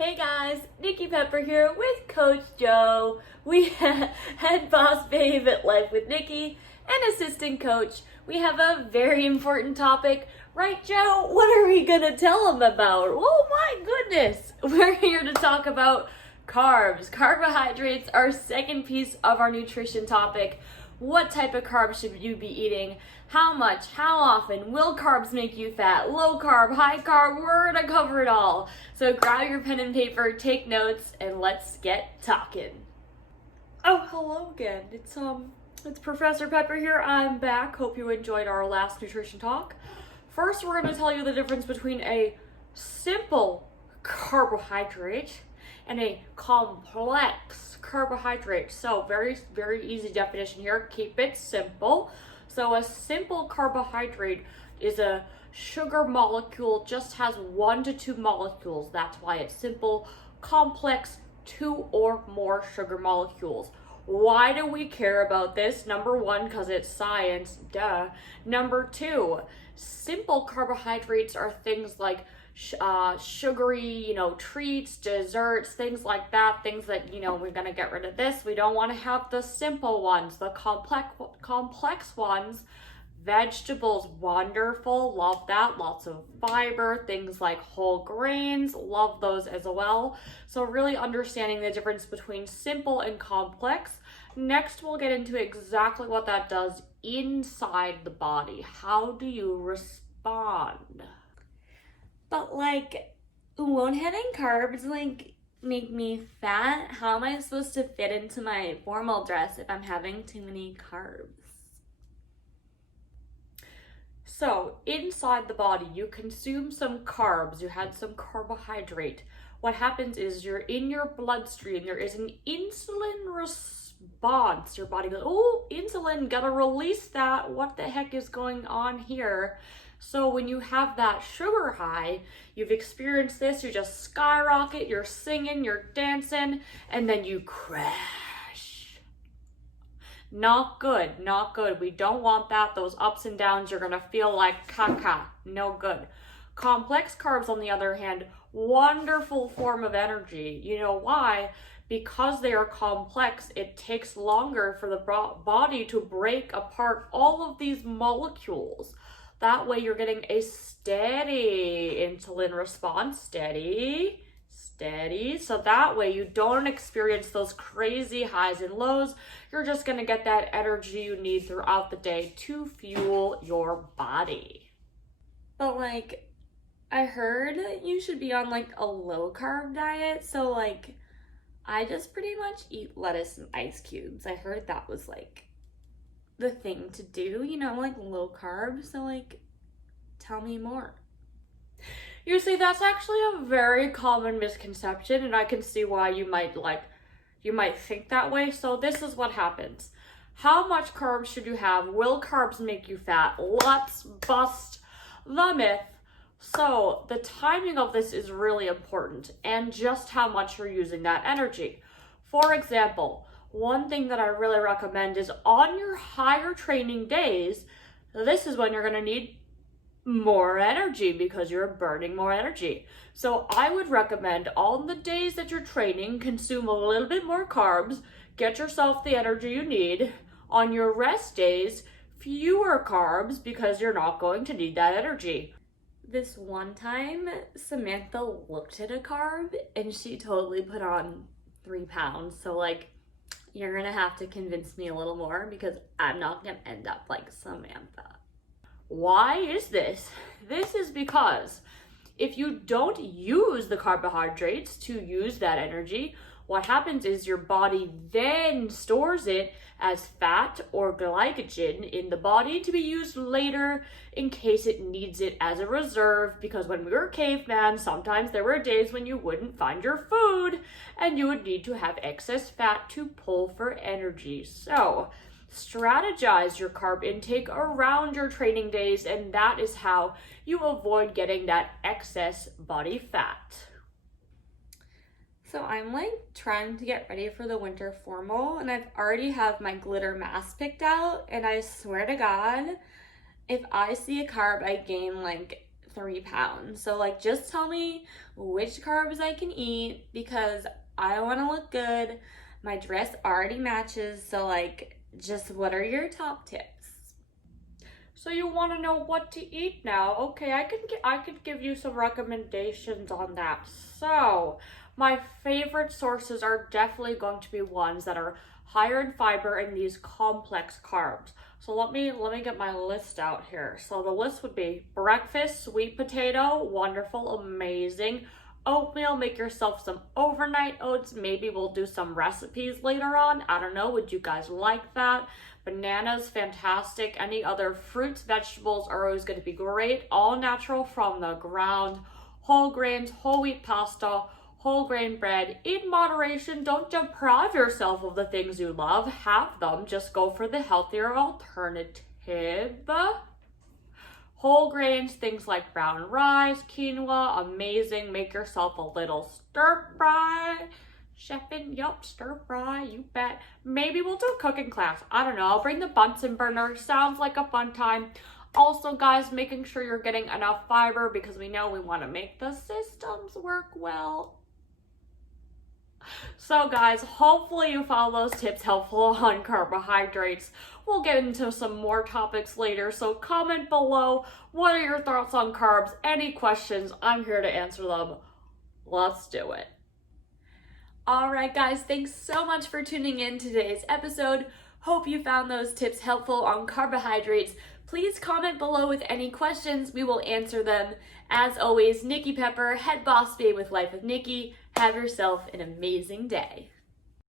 Hey guys, Nikki Pepper here with Coach Joe. We head boss babe at Life with Nikki and assistant coach. We have a very important topic, right, Joe? What are we gonna tell them about? Oh my goodness, we're here to talk about carbs. Carbohydrates, our second piece of our nutrition topic. What type of carbs should you be eating? How much? How often? Will carbs make you fat? Low carb, high carb, we're gonna cover it all. So grab your pen and paper, take notes, and let's get talking. Oh, hello again. It's Professor Pepper here. I'm back. Hope you enjoyed our last nutrition talk. First, we're gonna tell you the difference between a simple carbohydrate and a complex carbohydrate. So very, very easy definition here. Keep it simple. So a simple carbohydrate is a sugar molecule, just has 1 to 2 molecules. That's why it's simple. Complex, 2 or more sugar molecules. Why do we care about this? Number 1, because it's science, duh. Number 2, simple carbohydrates are things like sugary, treats, desserts, things like that, things that, we're going to get rid of this. We don't want to have the simple ones, the complex ones. Vegetables, wonderful, love that, lots of fiber, things like whole grains, love those as well. So really understanding the difference between simple and complex. Next, we'll get into exactly what that does inside the body. How do you respond? But won't having carbs make me fat? How am I supposed to fit into my formal dress if I'm having too many carbs? So inside the body, you consume some carbs, you had some carbohydrate. What happens is you're in your bloodstream, there is an insulin response. Your body goes, oh, insulin, gotta release that. What the heck is going on here? So when you have that sugar high, you've experienced this, you just skyrocket, you're singing, you're dancing, and then you crash. Not good, not good. We don't want that. Those ups and downs, you're gonna feel like caca. No good. Complex carbs, on the other hand, wonderful form of energy. You know why? Because they are complex, it takes longer for the body to break apart all of these molecules. That way you're getting a steady insulin response, steady. So that way you don't experience those crazy highs and lows. You're just gonna get that energy you need throughout the day to fuel your body. But I heard you should be on a low carb diet. So I just pretty much eat lettuce and ice cubes. I heard that was the thing to do, low carb. So tell me more. You see, that's actually a very common misconception, and I can see why you might think that way. So this is what happens. How much carbs should you have? Will carbs make you fat? Let's bust the myth. So the timing of this is really important, and just how much you're using that energy. For example, one thing that I really recommend is on your higher training days, this is when you're going to need more energy because you're burning more energy. So I would recommend on the days that you're training, consume a little bit more carbs, get yourself the energy you need. On your rest days, fewer carbs because you're not going to need that energy. This one time, Samantha looked at a carb and she totally put on 3 pounds. So you're gonna have to convince me a little more because I'm not gonna end up like Samantha. Why is this? This is because if you don't use the carbohydrates to use that energy, what happens is your body then stores it as fat or glycogen in the body to be used later in case it needs it as a reserve. Because when we were cavemen, sometimes there were days when you wouldn't find your food and you would need to have excess fat to pull for energy. So strategize your carb intake around your training days, and that is how you avoid getting that excess body fat. So I'm trying to get ready for the winter formal, and I've already have my glitter mask picked out, and I swear to God, if I see a carb I gain 3 pounds. So like, just tell me which carbs I can eat because I want to look good. My dress already matches. So like, just what are your top tips? So you want to know what to eat now? Okay, I could give you some recommendations on that. So, my favorite sources are definitely going to be ones that are higher in fiber and these complex carbs. So let me get my list out here. So the list would be breakfast, sweet potato, wonderful, amazing. Oatmeal, make yourself some overnight oats. Maybe we'll do some recipes later on. I don't know, would you guys like that? Bananas, fantastic. Any other fruits, vegetables are always going to be great. All natural from the ground. Whole grains, whole wheat pasta, whole grain bread. In moderation, don't deprive yourself of the things you love. Have them, just go for the healthier alternative. Whole grains, things like brown rice, quinoa, amazing. Make yourself a little stir fry. Chefing, yup, stir fry, you bet. Maybe we'll do a cooking class. I don't know. I'll bring the Bunsen burner. Sounds like a fun time. Also, guys, making sure you're getting enough fiber because we know we want to make the systems work well. So, guys, hopefully you found those tips helpful on carbohydrates. We'll get into some more topics later, so comment below. What are your thoughts on carbs? Any questions? I'm here to answer them. Let's do it. Alright guys, thanks so much for tuning in to today's episode. Hope you found those tips helpful on carbohydrates. Please comment below with any questions. We will answer them. As always, Nikki Pepper, Head Boss Babe with Life with Nikki. Have yourself an amazing day.